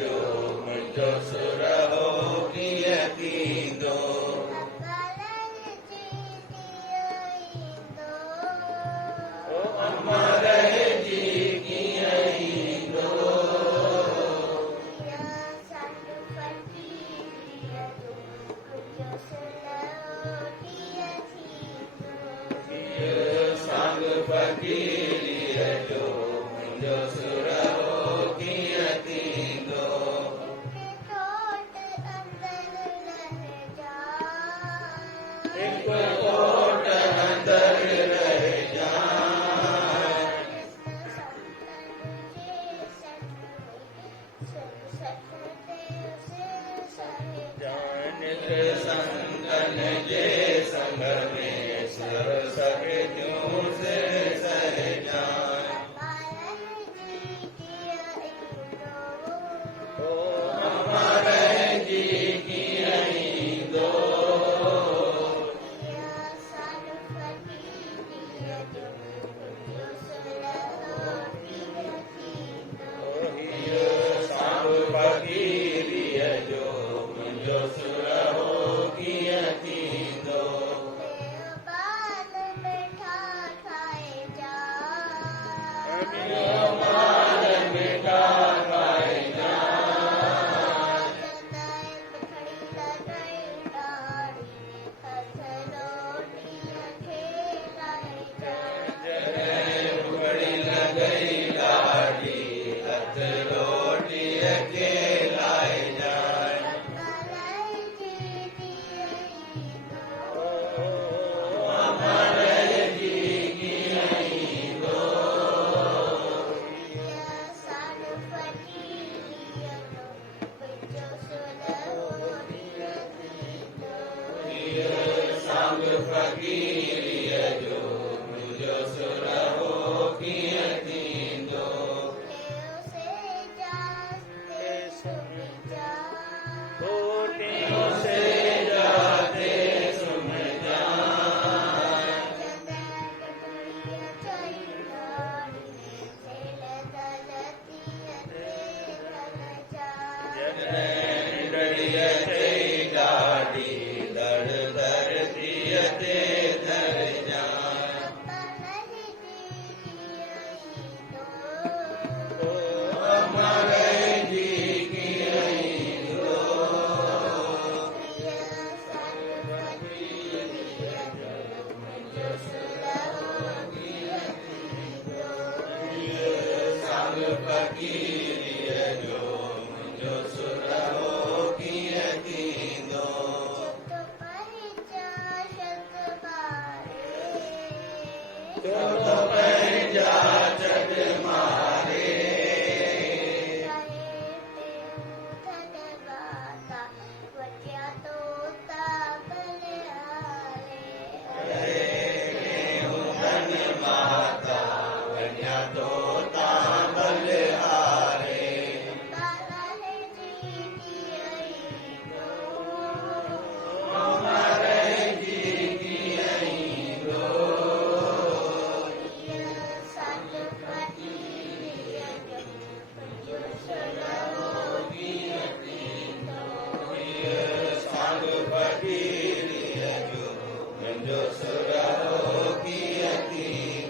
जो मुंहिंजो सुर हो कीअं थींदो अमर जी कीअं ईंदो संग फ़क़ीरीअ जो मुंहिंजो सुर हो कीअं थींदो हिकु कोट अंदरि रहिजांइ नित संतन जे संग में सर सॻियूं सिर सहिजांइ अमर जी कीअं ईंदो सांग फ़क़ीरीअ जो मुंहिंजो सुर हो कीअं थींदो माल मिठा भुॻड़ी लॻई ॾाढी हथ रोटीअ खे लाइजांइ अमर जी कीअं ईंदो संग फ़क़ीरीअ जो मुंहिंजो सुर हो कीअं थींदो जाते डड़ीअ ते ॾाढी दड़ धरतीअ ते धरजांइ अमर जी कीअं ईंदो संग फ़क़ीरीअ जो मुंहिंजो सुर हो कीअं थींदो चोथों पंहिंजा चट मारे धन माता वञा तोता बलिहारे अमर जी कीअं ईंदो संग फ़क़ीरीअ जो मुंहिंजो सुर हो कीअं थींदो